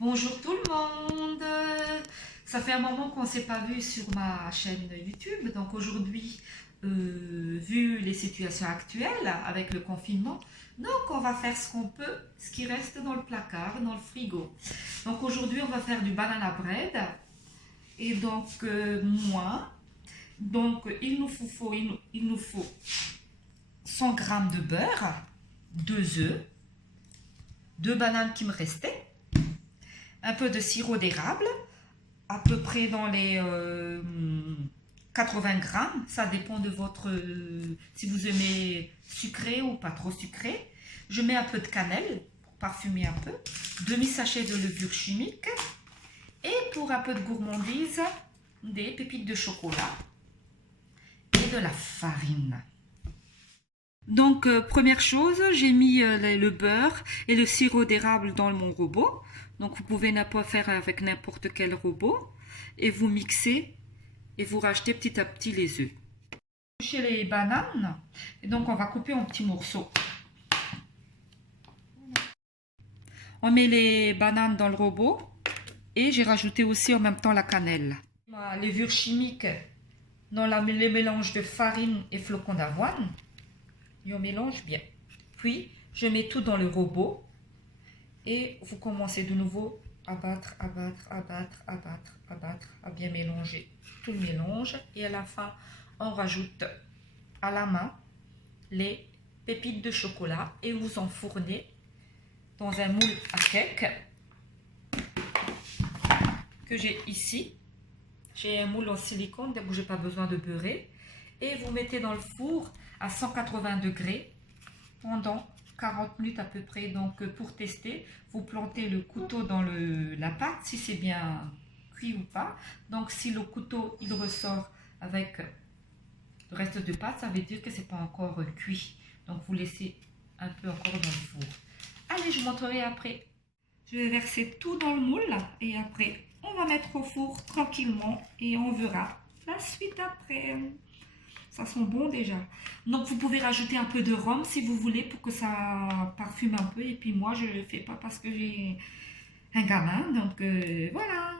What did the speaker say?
Bonjour tout le monde. Ça fait un moment qu'on ne s'est pas vu sur ma chaîne YouTube. Donc aujourd'hui, vu les situations actuelles avec le confinement, donc on va faire ce qu'on peut, ce qui reste dans le placard, dans le frigo. Donc aujourd'hui, on va faire du banana bread. Et donc moi, donc il nous faut 100 grammes de beurre, 2 œufs, 2 bananes qui me restaient, un peu de sirop d'érable, à peu près dans les 80 grammes. Ça dépend de votre... si vous aimez sucré ou pas trop sucré. Je mets un peu de cannelle pour parfumer un peu. Demi-sachet de levure chimique. Et pour un peu de gourmandise, des pépites de chocolat et de la farine. Donc, première chose, j'ai mis le beurre et le sirop d'érable dans mon robot. Donc, vous pouvez pas faire avec n'importe quel robot. Et vous mixez et vous rajoutez petit à petit les œufs. Chez les bananes, et donc on va couper en petits morceaux. On met les bananes dans le robot et j'ai rajouté aussi en même temps la cannelle. Ma levure chimique dans le mélange de farine et flocons d'avoine. Et on mélange bien. Puis, je mets tout dans le robot et vous commencez de nouveau à battre, à battre, à battre, à battre, à battre, à bien mélanger tout le mélange. Et à la fin, on rajoute à la main les pépites de chocolat et vous enfournez dans un moule à cake que j'ai ici. J'ai un moule en silicone, donc je n'ai pas besoin de beurrer. Et vous mettez dans le four à 180 degrés pendant 40 minutes à peu près. Donc pour tester, vous plantez le couteau dans la pâte, si c'est bien cuit ou pas. Donc si le couteau il ressort avec le reste de pâte, ça veut dire que c'est pas encore cuit. Donc vous laissez un peu encore dans le four. Allez, je vous montrerai après. Je vais verser tout dans le moule et après on va mettre au four tranquillement et on verra la suite après. Ça sent bon déjà. Donc vous pouvez rajouter un peu de rhum si vous voulez pour que ça parfume un peu. Et puis moi je ne le fais pas parce que j'ai un gamin. Donc voilà.